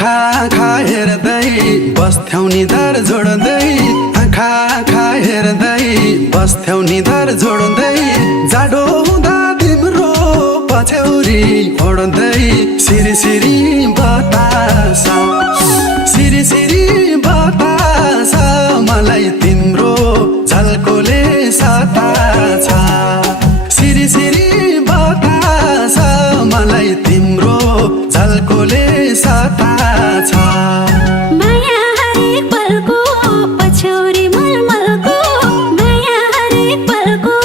आँखा आँखा हेर्दै बस्थ्यौ निधार जोड्दै आँखा आँखा हेर्दै बस्थ्यौ निधार जोड्दै जाडो हुँदा तिम्रो पछ्यौरी ओड्दै सिरी सिरी बतास सिरी सिरी बतास मलाई तिम्रो झल्कोले सताछ सिरी सिरी बतास मलाई तिम्रो झल्कोले सताछ माया हरेक पलको पछ्यौरी मलमलको माया हरेक पलको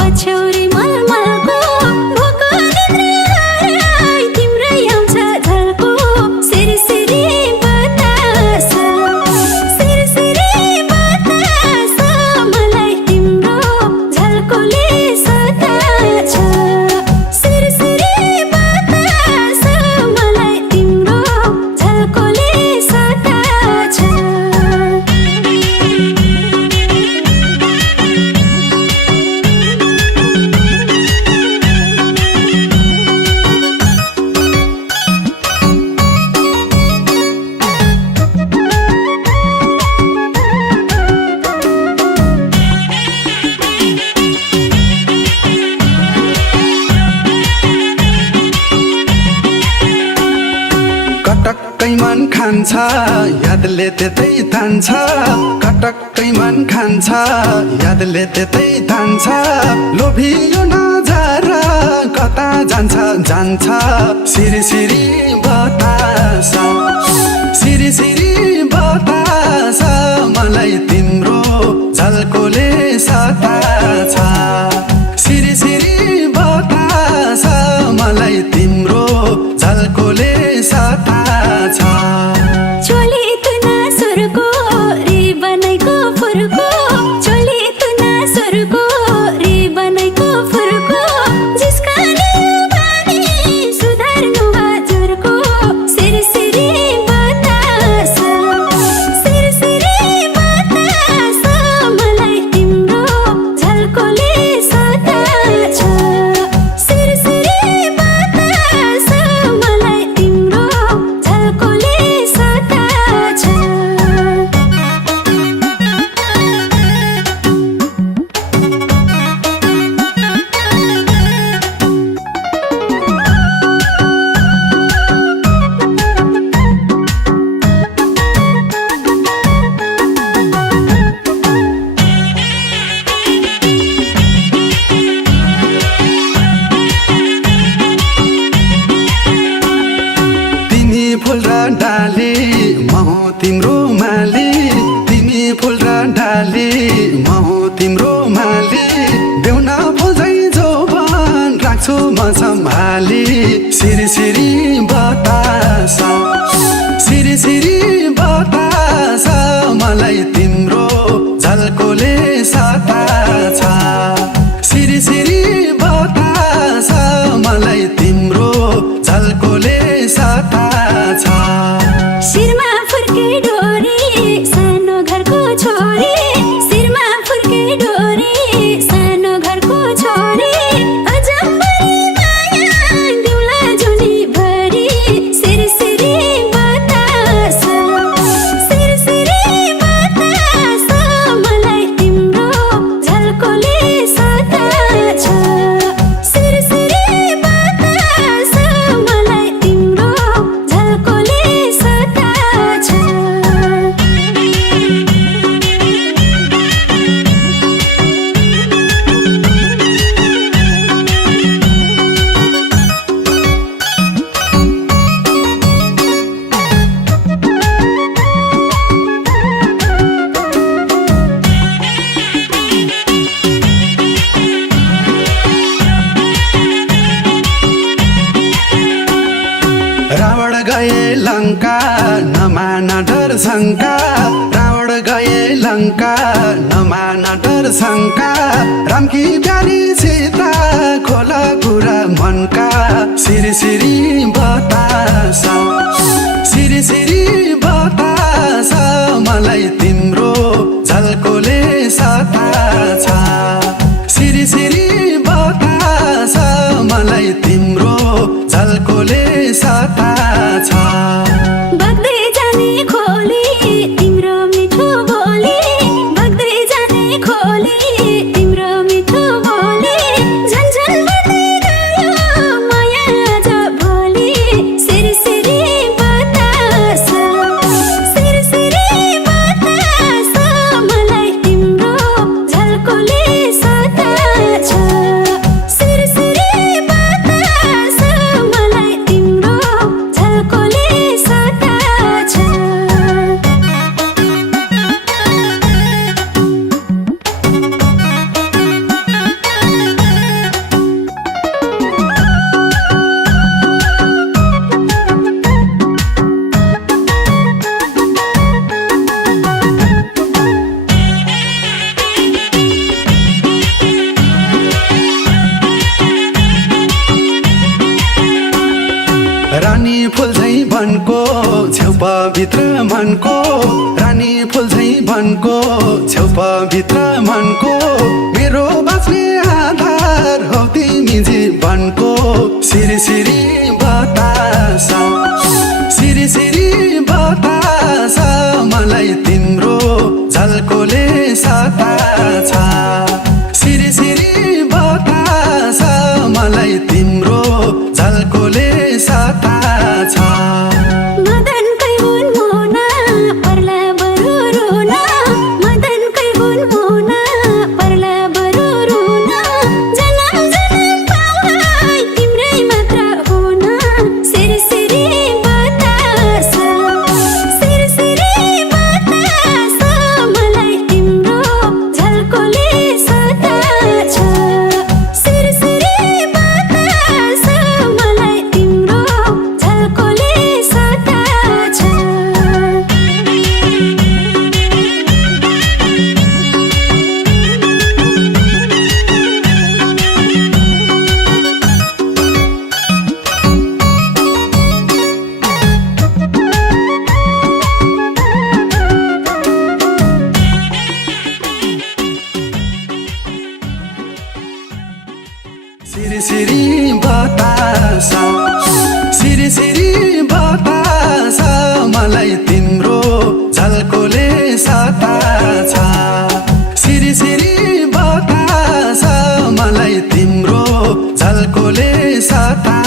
पछ्यौरी मलमलको भोको निद्रालाई तिम्रै आउँछ झल्को सिरी सिरी बतास सिरी सिरी बतास मलाई तिम्रो झल्कोले सताछ सिरी सिरी बतास मलाई तिम्रो झल्कोले सताछ कटक्कै मन खान्छ यादले त्यतै तान्छ कटक्कै मन खान्छ यादले त्यतै तान्छ लोभियो नजारा कता जान्छ जान्छ सिरी सिरी बतास सिरी सिरी बतास मलाई तिम्रो झल्कोले सताछ सिरी सिरी बतास मलाई तिम्रो झल्कोले सताछ चोली तुना सुरको रे बनाइको फुरको चोली तुना सुरको रे बनाइको फुरको जिस्काने बानी सुधार्नु हजुरको सिरी सिरी बतास सिरी सिरी बतास मलाई तिम्रो झल्कोले सताछ सिरी सिरी बतास मलाई तिम्रो झल्कोले सताछ तिमी फुल र डाली म हो तिम्रो माली तिमी फुल र डाली म हो तिम्रो माली बेहुना फुल्दै जोबन राख्छु म सम्हाली सिरी सिरी बतास सिरी सिरी बतास मलाई तिम्रो झल्कोले सताछ सिरी सिरी बतास मलाई तिम्रो झल्कोले सताछ शिरमा फुर्के डोरी सानो घरको छोरी शिरमा फुर्के डोरी सानो घरको छोरी अजम्बरी माया दिउला जुनी भरी सिरी सिरी बतास सिरी सिरी बतास मलाई तिम्रो झल्कोले सताछ सिरी सिरी बतास मलाई तिम्रो झल्कोले सताछ रावण गए लंका नमान डर शंका रावण गए लंका नमान डर शंका राम की प्यारी सीता खोला कुरा मनका सिरी सिरी बतास सिरी सिरी बतास मलाई तिम्रो झल्कोले सताछ सिरी सिरी बतास मलाई तिम्रो झल्कोले सताछ बग फुल झैं बनको छेउपा भित्र मनको रानी फुल झैं बनको छेउपा भित्र मनको मेरो बाँच्ने आधार हौ तिमी जीवनको सिरी सिरी बतासा सिरी सिरी बतासा मलाई तिम्रो झल्कोले सताछ सिरी सिरी बतासा मलाई तिम्रो झल्कोले सताछ मदनकै हुन् मुना पर्ला बरु रुना मदनकै हुन् मुना पर्ला बरु रुना जनम जनम पाउलाई तिम्रै मात्र हुन सिरी सिरी बतासा सिरी सिरी बतासा मलाई तिम्रो झल्कोले सताछ सिरी सिरी बतासा मलाई तिम्रो झल्कोले सताछ सिरी सिरी बतासा सिरी सिरी बतासा मलाई तिम्रो झल्कोले सताछ सिरी सिरी बतासा मलाई तिम्रो झल्कोले सताछ